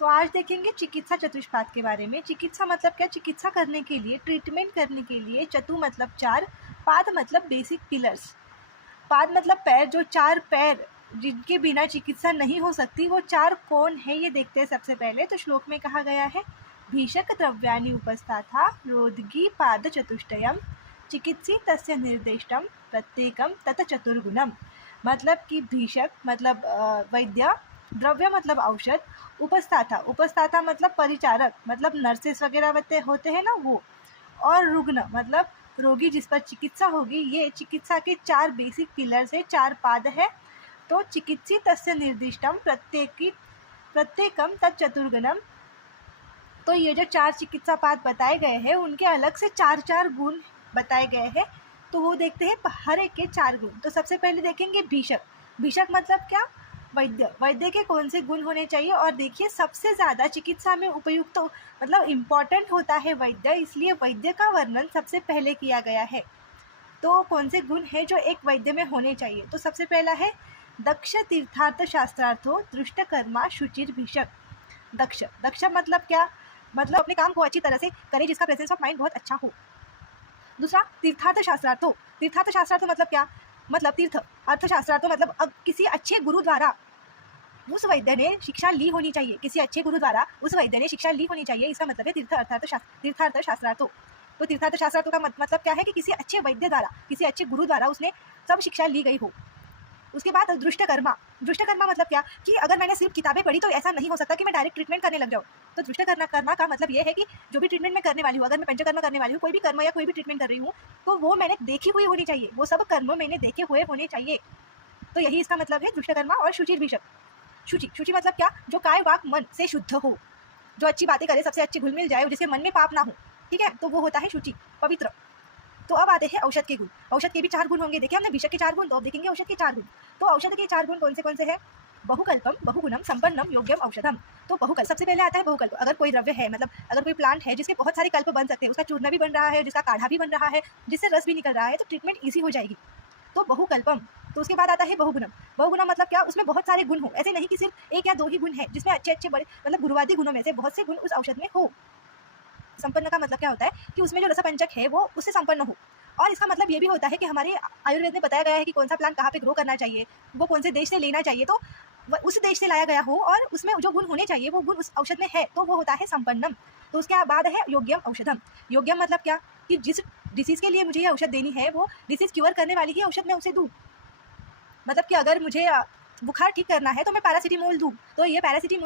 तो आज देखेंगे चिकित्सा चतुष्पाद के बारे में। चिकित्सा मतलब क्या? चिकित्सा करने के लिए, ट्रीटमेंट करने के लिए। चतु मतलब चार, पाद मतलब बेसिक पिलर्स। पाद मतलब पैर, जो चार पैर जिनके बिना चिकित्सा नहीं हो सकती, वो चार कौन है ये देखते हैं सबसे पहले। तो श्लोक में कहा गया है, भीषक द्रव्याणि उपस्थाता रोदगी पाद चतुष्टयम चिकित्सी तस्य निर्दिष्टम प्रत्येकम तत चतुर्गुणम। मतलब कि भीषक मतलब वैद्य, द्रव्य मतलब औषध, उपस्थाता, उपस्थाता मतलब परिचारक, मतलब नर्सेस वगैरह होते हैं ना वो, और रुग्ण मतलब रोगी जिस पर चिकित्सा होगी। ये चिकित्सा के चार बेसिक पिलर्स है, चार पाद है। तो चिकित्सी तस्य निर्दिष्टम प्रत्येकम तत्चतुर्गुणम। तो ये जो चार चिकित्सा पाद बताए गए हैं उनके अलग से चार चार गुण बताए गए हैं। तो वो देखते हैं हर एक के चार गुण। तो सबसे पहले देखेंगे भीषक। भीषक मतलब क्या? वैद्य। वैद्य के कौन से गुण होने चाहिए? और देखिए सबसे ज़्यादा चिकित्सा में उपयुक्त तो मतलब इम्पॉर्टेंट होता है वैद्य, इसलिए वैद्य का वर्णन सबसे पहले किया गया है। तो कौन से गुण हैं जो एक वैद्य में होने चाहिए? तो सबसे पहला है दक्ष तीर्थार्थ शास्त्रार्थो दृष्टकर्मा शुचिर भीषक। दक्ष, दक्ष मतलब क्या? मतलब अपने काम को अच्छी तरह से करे, जिसका प्रेजेंस ऑफ माइंड बहुत अच्छा हो। दूसरा तीर्थार्थ शास्त्रार्थो। तीर्थार्थ शास्त्रार्थो मतलब क्या? मतलब तीर्थ अर्थशास्त्रार्थो मतलब अब किसी अच्छे गुरु द्वारा उस वैद्य ने शिक्षा ली होनी चाहिए। किसी अच्छे गुरु द्वारा उस वैद्य ने शिक्षा ली होनी चाहिए, इसका मतलब है तीर्थार्थ शास्त्रार्थो। तो तीर्थार्थ शास्त्रार्थो का मतलब क्या है? कि किसी अच्छे वैद्य द्वारा, किसी अच्छे गुरु द्वारा उसने सब शिक्षा ली गई हो। उसके बाद दृष्टकर्मा। दृष्टकर्मा मतलब क्या? कि अगर मैंने सिर्फ किताबें पढ़ी तो ऐसा नहीं हो सकता कि मैं डायरेक्ट ट्रीटमेंट करने लग जाऊँ। तो दृष्टकर्मा का मतलब ये है कि जो भी ट्रीटमेंट मैं करने वाली हूँ, अगर मैं पंचकर्म करने वाली हूँ, कोई भी कर्म या कोई भी ट्रीटमेंट कर रही हूँ, तो वो मैंने देखी हुई होनी चाहिए, वो सब कर्म मैंने देखे हुए होने चाहिए। तो यही इसका मतलब है दृष्टकर्मा। और शुचिर भीषक। शुचि, शुचि मतलब क्या? जो काय वाक मन से शुद्ध हो, जो अच्छी बातें करे, सबसे अच्छी घुल मिल जाए, जिसके मन में पाप ना हो, ठीक है, तो वो होता है शुचि, पवित्र। तो अब आते हैं औषध के गुण। औषध के भी चार गुण होंगे। देखिए हमने भीषक के चार गुण, तो अब देखेंगे औषध के चार गुण। तो औषध के चार गुण कौन से हैं? बहुकल्पम, बहुगुणम, संपन्नम, योग्यम औषधम। तो बहुकल्प, सबसे पहले आता है बहुकल्प। अगर कोई द्रव्य है, मतलब अगर कोई प्लांट है जिसके बहुत सारे कल्प बन सकते हैं, उसका चूर्ण भी बन रहा है, जिसका काढ़ा भी बन रहा है, जिससे रस भी निकल रहा है, तो ट्रीटमेंट ईजी हो जाएगी। तो बहुकल्पम। तो उसके बाद आता है बहुगुणम। बहुगुणम मतलब क्या? उसमें बहुत सारे गुण हो, ऐसे नहीं कि सिर्फ एक या दो ही गुण है, जिसमें अच्छे अच्छे बड़े मतलब गुरुवादी गुणों में से बहुत से गुण उस औषध में हो। संपन्न का मतलब क्या होता है? कि उसमें जो रसपंचक है वो उससे संपन्न हो। और इसका मतलब ये भी होता है कि हमारे आयुर्वेद में बताया गया है कि कौन सा प्लांट कहाँ पे ग्रो करना चाहिए, वो कौन से देश से लेना चाहिए, तो उस देश से लाया गया हो और उसमें जो गुण होने चाहिए वो गुण उस औषध में है, तो वो होता है संपन्नम। तो उसके बाद है योग्यम औषधम। योग्यम मतलब क्या? कि जिस डिसीज के लिए मुझे ये औषध देनी है, वो डिसीज क्योर करने वाली ही औषध मैं उसे दूँ। मतलब कि अगर मुझे बुखार ठीक करना है तो मैं पैरासिटामोल दूँ, तो ये पैरासिटामोल